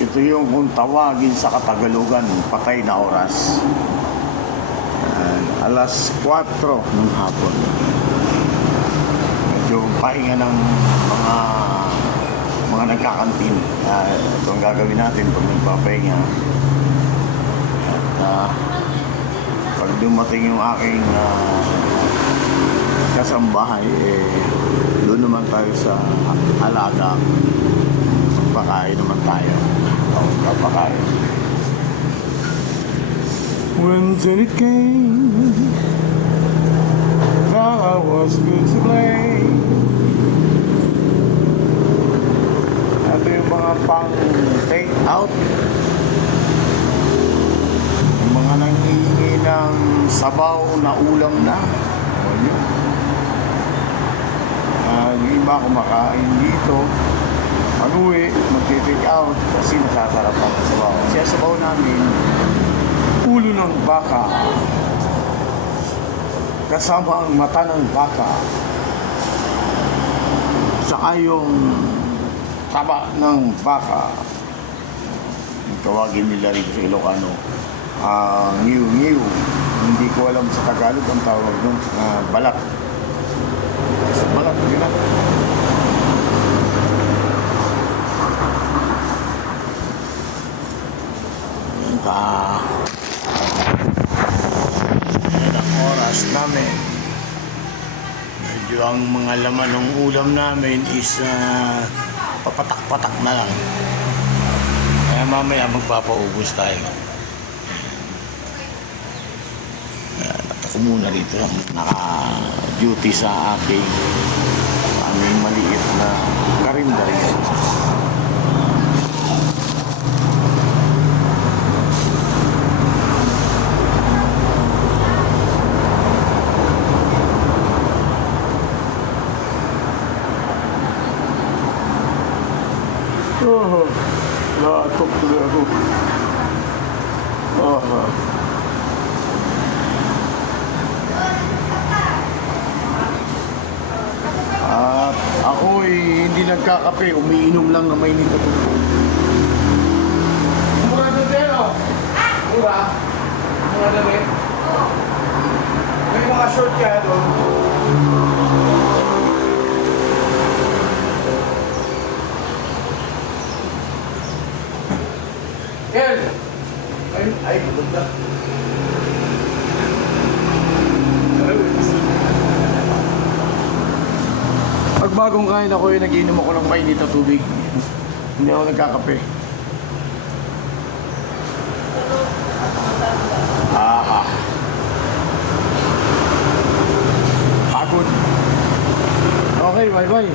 Ito yung kung tawagin sa Katagalugan, patay na oras. Alas 4 ng hapon. Medyo pahinga ng mga nagkakantin. Ito ang gagawin natin pag nagpapahinga. At pag dumating yung aking kasambahay, doon naman tayo sa alaga. Magpakain naman tayo. Magpakain. When it came, now I was good to play. Ito yung mga pang take out. Yung mga nangihingi ng sabaw na ulam na. Yung iba kumakain dito. Pag-uwi, mag-take out kasi masasarap ang sabaw. Kasi ang sabaw namin, ulo ng baka kasama ang mata ng baka saka yung taba ng baka. Yung tawagin nila rin sa Ilocano, ngiw-ngiw. Hindi ko alam sa Tagalog ang tawag nun, balat. Sa balat, yun na. Yan ang oras namin. Medyo ang mga laman ng ulam namin is papatak-patak na lang. Kaya mamaya magpapaubos tayo. Ako muna rito, naka-duty sa aming maliit na karinderya. Latok tuloy ako. At ako'y hindi nagkakape, umiinom lang na mainit na tubig. Mura doon din, oh. Mura? Mura damit? May mga short kaya doon. Kel! Ay, maganda. Pag bagong kain ako, nag-inom ako ng mainit na tubig. Hindi ako nagkakape. Pagod. Okay, bye-bye.